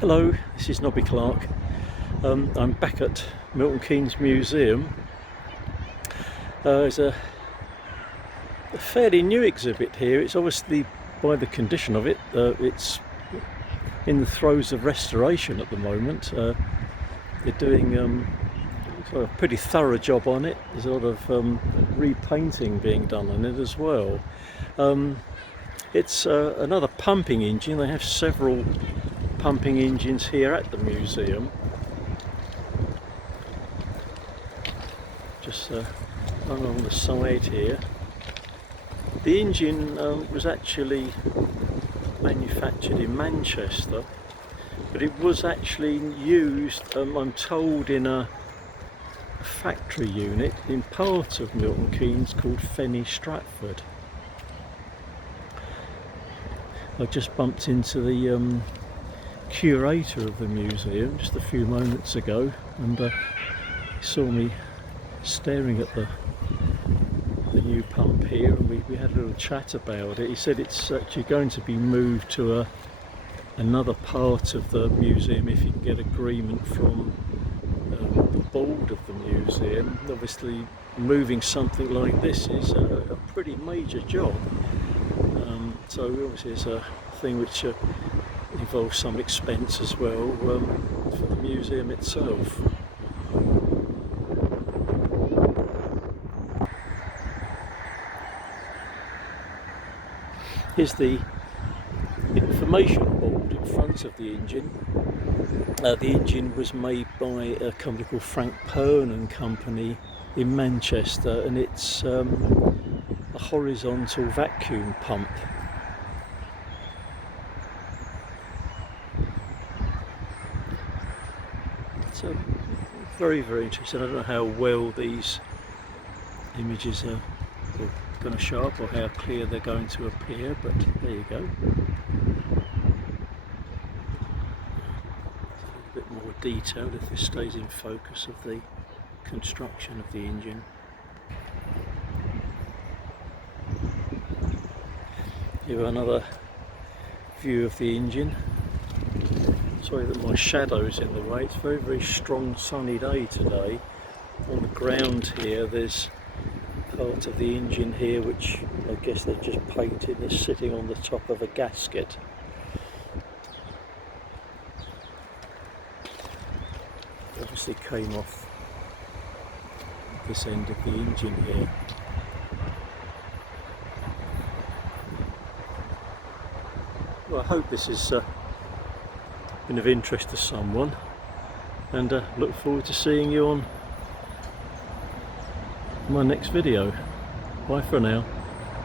Hello, this is Nobby Clark. I'm back at Milton Keynes Museum. There's a fairly new exhibit here. It's obviously, by the condition of it, it's in the throes of restoration at the moment. They're doing a pretty thorough job on it. There's a lot of repainting being done on it as well. It's another pumping engine. They have several pumping engines here at the museum. Just run along the side here. The engine was actually manufactured in Manchester, but it was actually used, I'm told, in a factory unit in part of Milton Keynes called Fenny Stratford. I just bumped into the curator of the museum just a few moments ago, and he saw me staring at the new pump here, and we had a little chat about it. He said it's actually going to be moved to another part of the museum if you can get agreement from the board of the museum. Obviously moving something like this is a pretty major job, so obviously it's a thing which involves some expense as well for the museum itself. Here's the information board in front of the engine. The engine was made by a company called Frank Pern and Company in Manchester, and it's a horizontal vacuum pump. So very, very interesting. I don't know how well these images are going to show up or how clear they're going to appear, but there you go. A bit more detailed if this stays in focus of the construction of the engine. Here another view of the engine. Sorry that my shadow's in the way. It's a very, very strong sunny day today. On the ground here there's part of the engine here which I guess they've just painted. It's sitting on the top of a gasket. Obviously came off this end of the engine here. Well, I hope this has been of interest to someone, and look forward to seeing you on my next video. Bye for now.